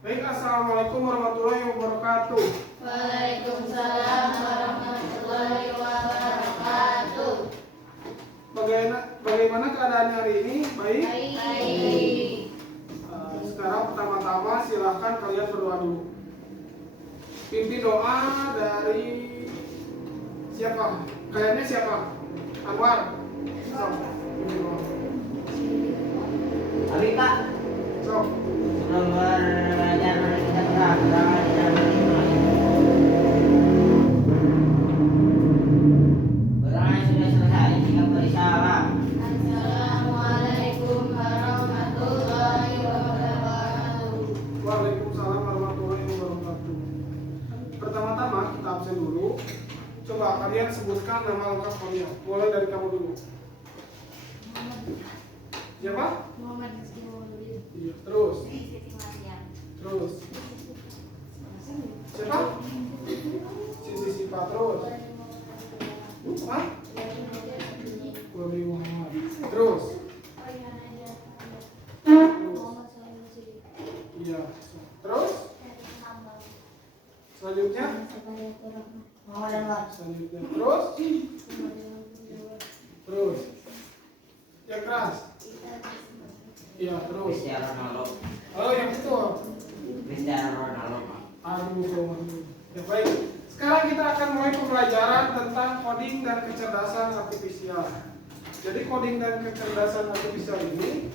Baik, assalamualaikum warahmatullahi wabarakatuh. Waalaikumsalam warahmatullahi wabarakatuh. Bagaimana keadaan hari ini? Baik? Baik. Sekarang pertama-tama silahkan kalian berdoa dulu. Pimpin doa dari siapa? Kayaknya siapa? Anwar. Sok. Pimpin doa. Abi Pak, Sok. sebelum belajar mari kita berdoa di dalam iman. Berdoa sudah selesai, tinggal beri salam. Assalamualaikum warahmatullahi wabarakatuh. Waalaikumsalam warahmatullahi wabarakatuh. Pertama-tama kita absen dulu. Coba kalian sebutkan nama lengkap kalian. Mulai dari kamu dulu. Siapa? Muhammad Rizky Mauludi. Iya. Terus. Siti Mariam. Terus. Siapa? Siti Sipa. Terus. Hah? Wali Muhammad. Terus. Iya. Terus. Selanjutnya. Muhammad Anwar. Selanjutnya. Terus. Terus. Yang keras. Iya. Terus. Cristiano Ronaldo. Oh, yang itu. Cristiano Ronaldo Pak. Aduh. Ya, baik. Sekarang kita akan mulai pembelajaran tentang coding dan kecerdasan artifisial. Jadi coding dan kecerdasan artifisial ini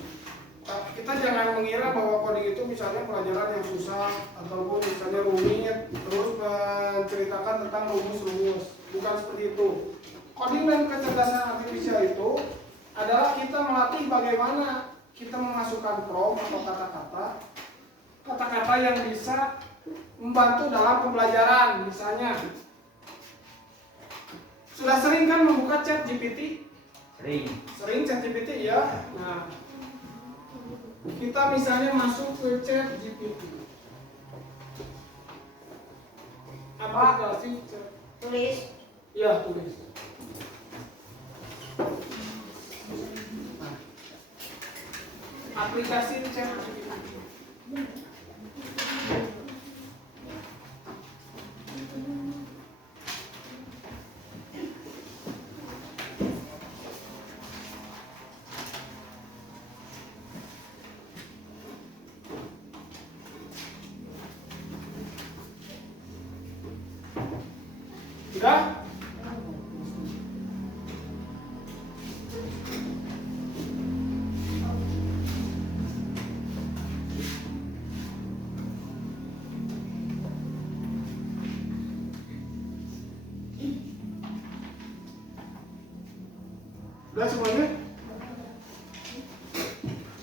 kita jangan mengira bahwa coding itu misalnya pelajaran yang susah ataupun misalnya rumit terus menceritakan tentang rumus-rumus. Bukan seperti itu. Coding dan kecerdasan artifisial itu adalah kita melatih bagaimana kita memasukkan prompt atau kata-kata yang bisa membantu dalam pembelajaran. Misalnya, sudah sering kan membuka chat GPT? Sering chat GPT ya. Nah, kita misalnya masuk ke chat GPT. Aplikasi chat. Tulis. Ya, tulis. Nah, aplikasi chat GPT. Sudah? Sudah semuanya?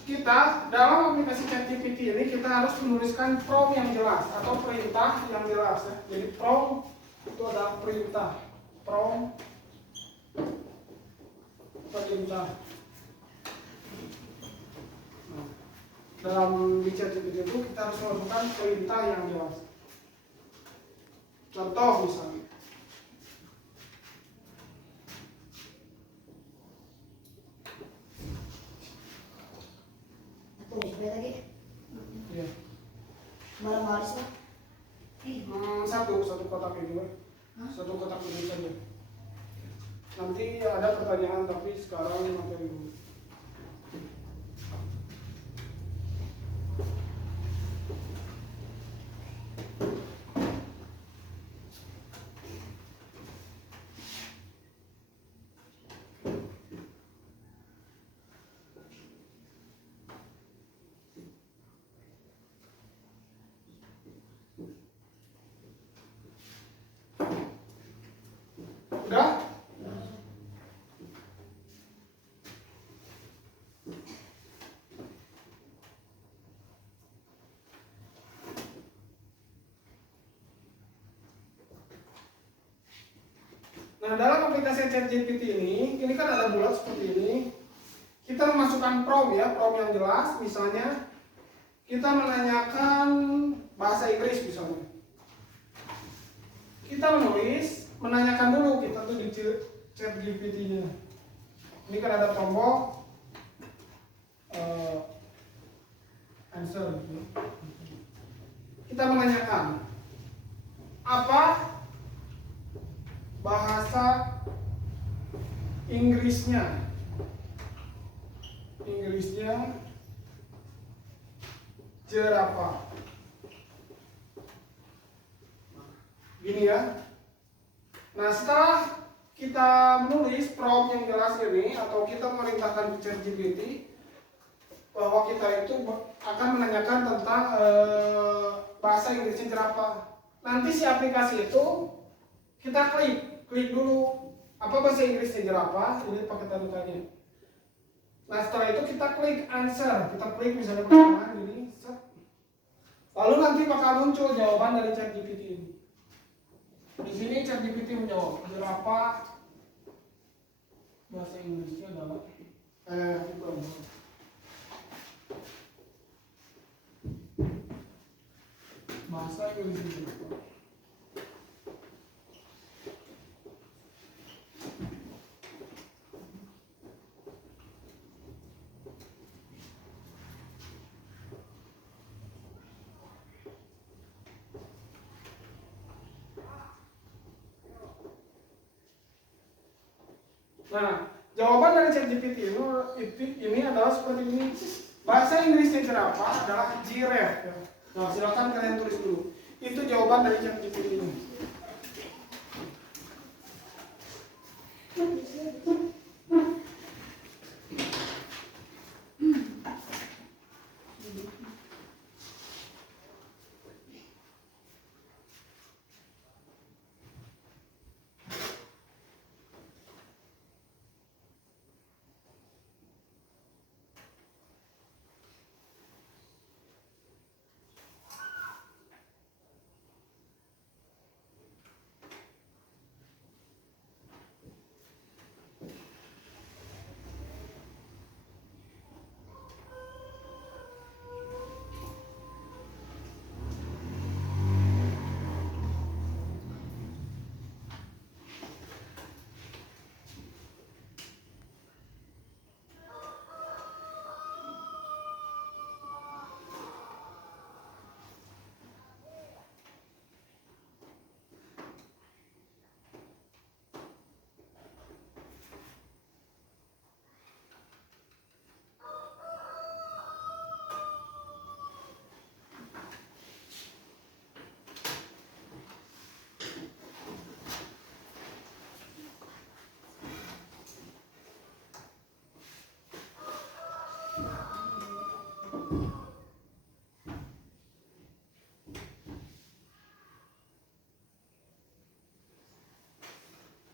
Kita dalam aplikasi ChatGPT ini kita harus menuliskan prompt yang jelas atau perintah yang jelas ya. Jadi prompt itu adalah perintah. Prompt perintah. Nah, dalam di ChatGPT itu kita harus memasukkan perintah yang jelas. Contoh misalnya. Tulis lagi. Ya. Barang baris Pak. Satu kotak itu kan. Satu kotak ini saja. Nanti ada pertanyaan tapi sekarang materi dulu. Udah? Nah, dalam aplikasi ChatGPT ini kan ada bulat seperti ini. Kita memasukkan prompt ya, prompt yang jelas. Misalnya, kita menanyakan bahasa Inggris misalnya. Kita menanyakan dulu, kita tuh ChatGPT-nya. Ini kan ada tombol answer gitu. Kita menanyakan apa bahasa Inggrisnya jerapah. Gini ya. Nah, setelah kita menulis prompt yang jelas ini atau kita memerintahkan ke ChatGPT bahwa kita itu akan menanyakan tentang bahasa Inggrisnya jerapah. Nanti si aplikasi itu kita klik dulu apa bahasa Inggrisnya jerapah, ini pakai tanda tanya. Nah, setelah itu kita klik answer, kita klik misalnya pertanyaan ini, set. Lalu nanti bakal muncul jawaban dari ChatGPT ini. Di sini ChatGPT menjawab jerapah bahasa Inggrisnya adalah bahasa Inggrisnya jerapah. Nah, jawaban dari ChatGPT ini adalah seperti ini. Bahasa Inggrisnya jerapah adalah giraffe. Nah, silakan kalian tulis dulu. Itu jawaban dari ChatGPT ini.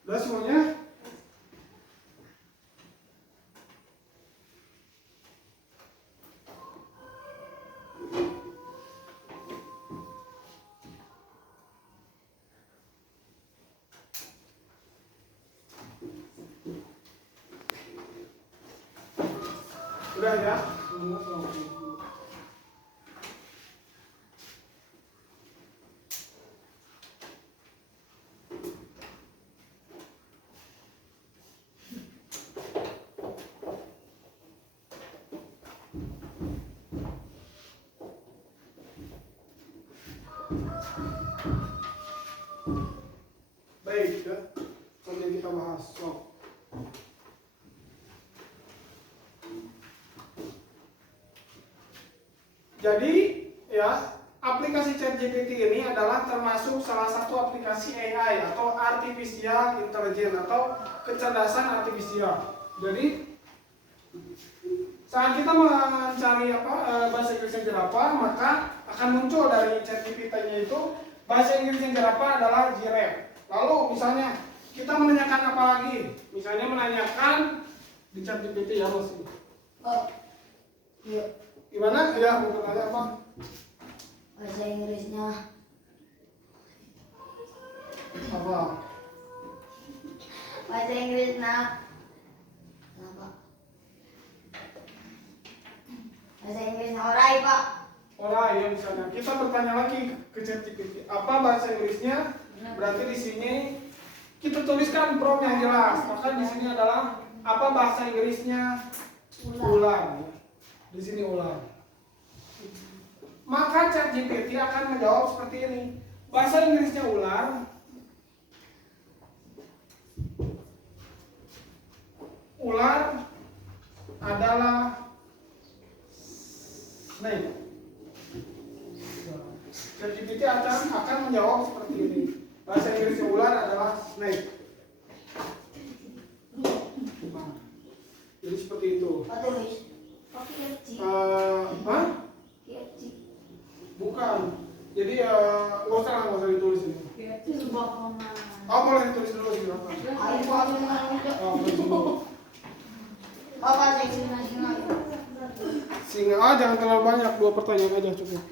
Udah semuanya? Udah ya? Baik ya, sambil kita bahas. So. Jadi ya, aplikasi ChatGPT ini adalah termasuk salah satu aplikasi AI atau artificial intelligence atau kecerdasan artifisial. Jadi saat kita mencari bahasa Inggris yang jerapah, maka akan muncul dari ChatGPT-nya itu bahasa Inggris yang jerapah adalah giraffe. Lalu misalnya kita menanyakan apa lagi? Misalnya menanyakan di ChatGPT ya Mas. Oh, iya. Gimana? Ya, mau bertanya apa? Bahasa Inggrisnya Apa? bahasa Inggrisnya apa? Bahasa Inggrisnya orai, Pak. Alright, ya misalnya kita bertanya lagi ke ChatGPT, apa bahasa Inggrisnya? Berarti di sini kita tuliskan prom yang jelas. Maka di sini adalah apa bahasa Inggrisnya? Ular. Di sini ular. Maka ChatGPT akan menjawab seperti ini. Bahasa Inggrisnya ular. Ular adalah snake. ChatGPT akan menjawab seperti ini. Bahasa Inggrisnya ular adalah snake. Nah, jadi seperti itu. tulis. Pakai G. Hah? Bukan. Jadi nggak usah ditulis ini. Oh, boleh ditulis dulu sih apa? Ayo Pak. Oh, tulis dulu. Bapak saya singa. Singa, jangan terlalu banyak, 2 pertanyaan aja cukup.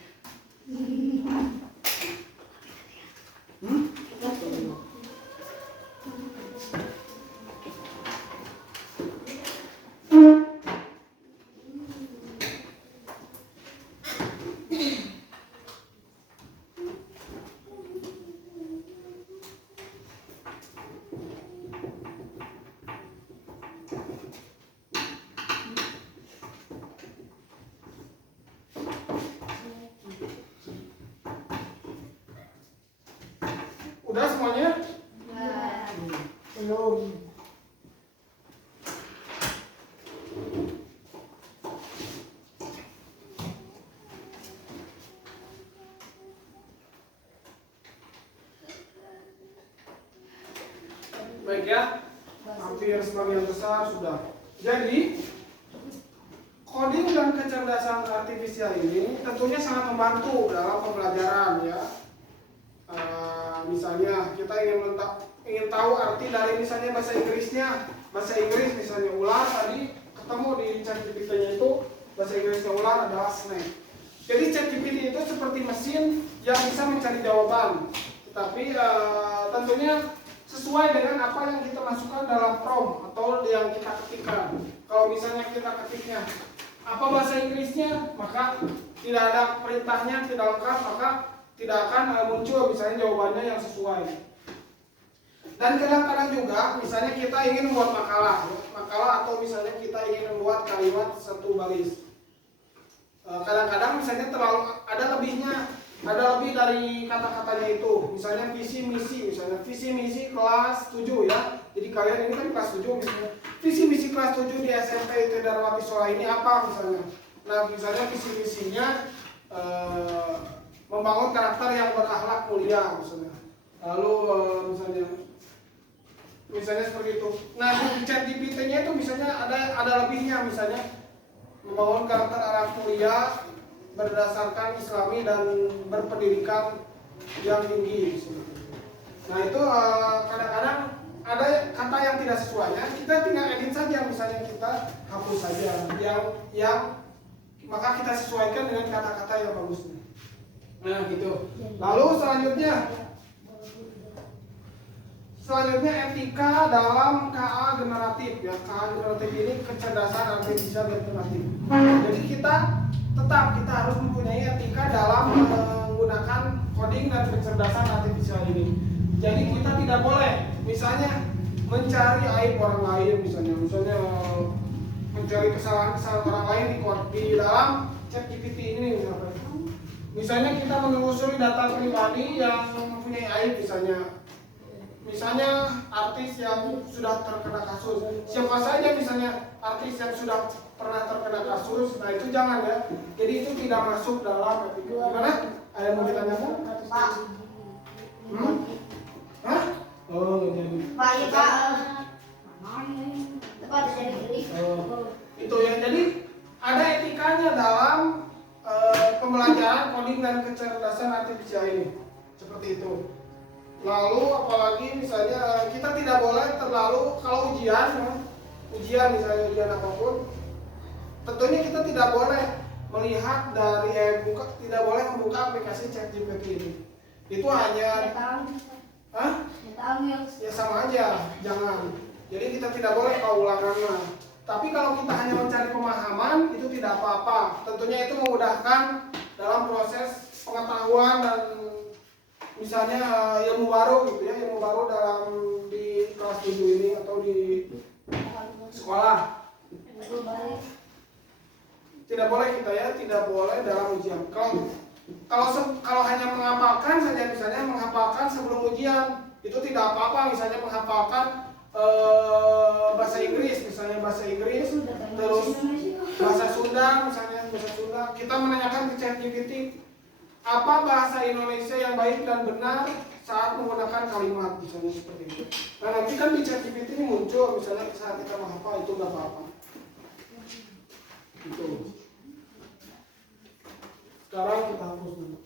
Udah semuanya? Belum. Baik ya, hampir sebagian besar sudah. Jadi, coding dan kecerdasan artifisial ini tentunya sangat membantu dalam pembelajaran ya. Misalnya kita ingin tahu arti dari misalnya bahasa Inggris misalnya ular, tadi ketemu di ChatGPT-nya itu bahasa Inggrisnya ular adalah snake. Jadi ChatGPT itu seperti mesin yang bisa mencari jawaban, tetapi tentunya sesuai dengan apa yang kita masukkan dalam prompt atau yang kita ketikkan. Kalau misalnya kita ketiknya apa bahasa Inggrisnya, maka tidak ada perintahnya, tidak lengkap, maka tidak akan muncul misalnya jawabannya yang sesuai. Dan kadang-kadang juga misalnya kita ingin membuat makalah atau misalnya kita ingin membuat kalimat satu baris. Kadang-kadang misalnya terlalu ada lebih dari kata-katanya itu. Misalnya visi misi kelas 7 ya. Jadi kalian ini kan kelas 7 misalnya. Visi misi kelas 7 di SMP IT Darmawati Sola ini apa misalnya? Nah, misalnya visi misinya membangun karakter yang berakhlak mulia misalnya. Lalu misalnya seperti itu. Nah, di ChatGPT-nya itu misalnya ada lebihnya, misalnya membangun karakter anak mulia berdasarkan Islami dan berpendidikan yang tinggi misalnya. Nah, itu kadang-kadang ada kata yang tidak sesuainya, kita tinggal edit saja, misalnya kita hapus saja yang maka kita sesuaikan dengan kata-kata yang bagusnya. Nah, gitu. Lalu selanjutnya etika dalam KA generatif ya. KA generatif ini kecerdasan artifisial generatif. Jadi kita harus mempunyai etika dalam menggunakan coding dan kecerdasan artifisial ini. Jadi kita tidak boleh misalnya mencari aib orang lain, misalnya mencari kesalahan orang lain di dalam ChatGPT ini misalnya. Misalnya kita menelusuri data pribadi yang mempunyai aib, misalnya artis yang sudah terkena kasus, siapa saja misalnya artis yang sudah pernah terkena kasus, nah itu jangan ya. Jadi itu tidak masuk dalam etika. Gimana? Ada yang mau ditanyakan? Pak. Hah? Oh, jadi. Pak, ya Pak. Tepat jadi. Itu ya. Jadi ada etikanya dalam pembelajaran coding dan kecerdasan artifisial ini. Seperti itu. Lalu apalagi misalnya kita tidak boleh terlalu kalau ujian misalnya ujian apapun, tentunya kita tidak boleh melihat dari tidak boleh membuka aplikasi ChatGPT ini. Itu hanya ya sama aja, jangan. Jadi kita tidak boleh kalau ulangan. Tapi kalau kita hanya mencari pemahaman, itu tidak apa-apa. Tentunya itu memudahkan dalam proses pengetahuan dan misalnya ilmu baru gitu ya, ilmu baru dalam di kelas 7 ini atau di sekolah. Tidak boleh kita ya, tidak boleh dalam ujian. Kalau hanya menghafalkan saja, misalnya menghafalkan sebelum ujian, itu tidak apa-apa. Misalnya menghafalkan bahasa Inggris, terus bahasa Sunda, misalnya bahasa Sunda, kita menanyakan ke ChatGPT apa bahasa Indonesia yang baik dan benar saat menggunakan kalimat, misalnya seperti itu. Nah nanti kan di ChatGPT ini muncul, misalnya saat kita menghafal itu nggak apa-apa. Gitu. Sekarang kita hapus dulu.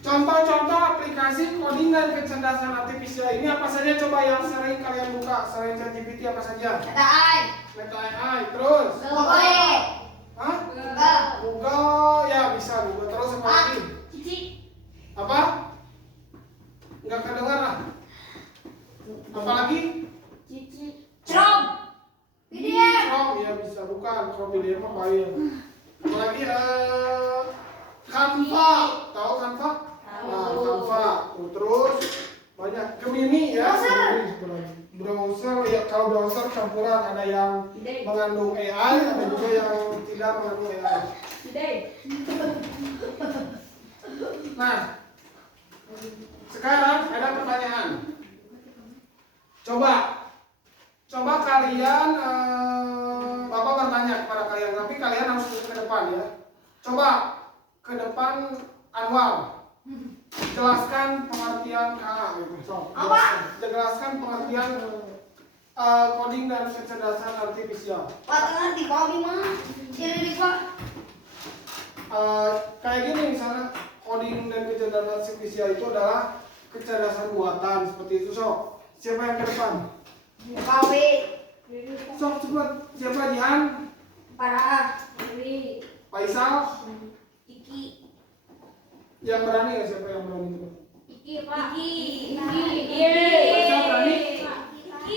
Contoh-contoh aplikasi coding dan kecerdasan artifisial ini apa saja, coba yang sering kalian buka selain ChatGPT apa saja? Meta AI, terus? Hah? Google, ya bisa Google, terus apa lagi? Apa? Enggak kedengar lah. Apa lagi? Chrome, ya bisa, bukan Chrome PDF mah bahaya. Apa lagi? Canva, tahu Canva? Nah, Canva. Terus banyak Gemini ya. Browser ya, kalau browser campuran, ada yang mengandung AI, ada juga yang tidak mengandung AI. Nah, sekarang ada pertanyaan. Coba kalian, Bapak bertanya kepada kalian, tapi kalian harus ke depan ya. Coba ke depan, Anwar. Jelaskan pengertian KA gitu. Jelaskan pengertian coding dan kecerdasan artifisial. Kayak gini misalnya, coding dan kecerdasan artifisial itu adalah kecerdasan buatan seperti itu. Sok, siapa yang ke depan? Sok cepat, siapa? Jihan? Faisal? Yang berani nggak, siapa yang berani? Faisal berani?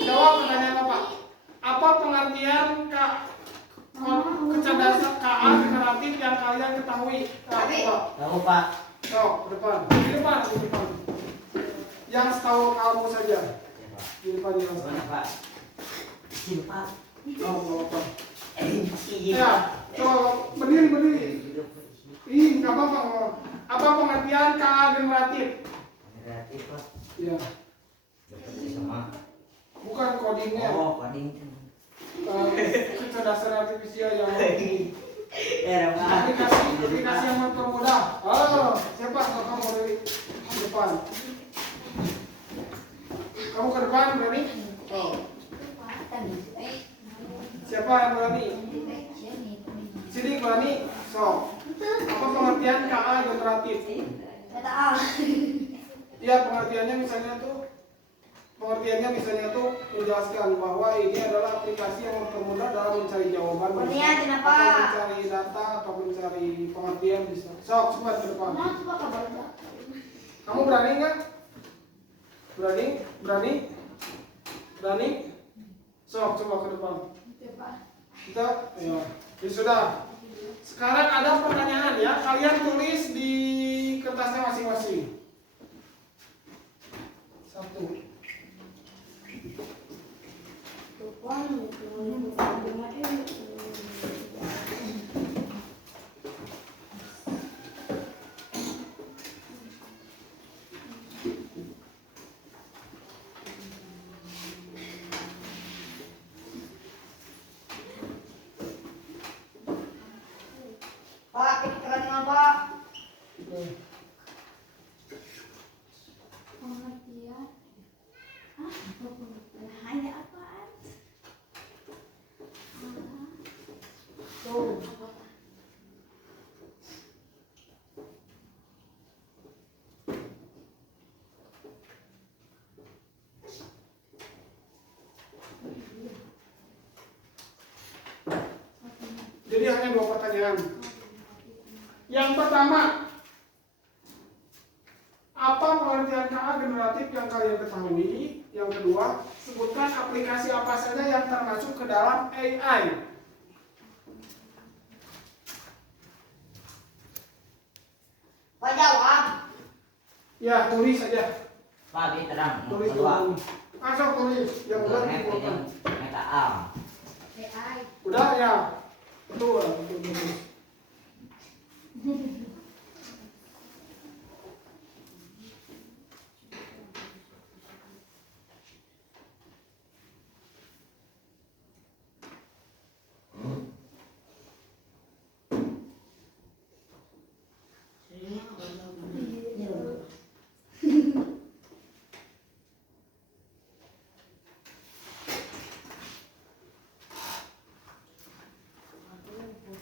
Jawab pertanyaan Bapak. Apa pengertian kecerdasan KA generatif yang kalian ketahui? Tahu Pak. Sok, ke depan. Di depan. Yang setahu kamu saja. Di depan yang Mana Pak? Sini Pak. Oh, apa? Ya, coba berdiri. Ih, nggak apa-apa. Apa pengertian KA generatif? Generatif Pak. Ya. Sama. Bukan codingnya. Oh, coding. Kecerdasan artifisial yang Pak. aplikasi yang mempermudah. Oh, siapa? Kamu dari depan. Kamu ke depan berani? Oh. Siapa yang berani? Sidik berani? So. Apa pengertian KA generatif? Iya, pengertiannya misalnya tuh menjelaskan bahwa ini adalah aplikasi yang mempermudah dalam mencari jawaban, atau mencari data, atau mencari pengertian bisa. Sok, cepat ke depan. Kamu berani nggak? Berani? Sok, coba ke depan. Kita, ya sudah. Sekarang ada pertanyaan ya, kalian tulis di kertasnya masing-masing. 1. Jadi hanya 2 pertanyaan. Yang pertama, relatif yang kalian ketahui. Yang kedua, sebutkan aplikasi apa saja yang termasuk ke dalam AI. Pak jawab. Ya, tulis saja. Pak terang. Tulis Kedua. dulu. Langsung tulis. Yang benar Internet dikeluarkan. yang meta A. AI. Udah ya. Betul, betul.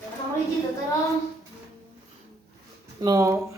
Tolong Riji, tolong. No,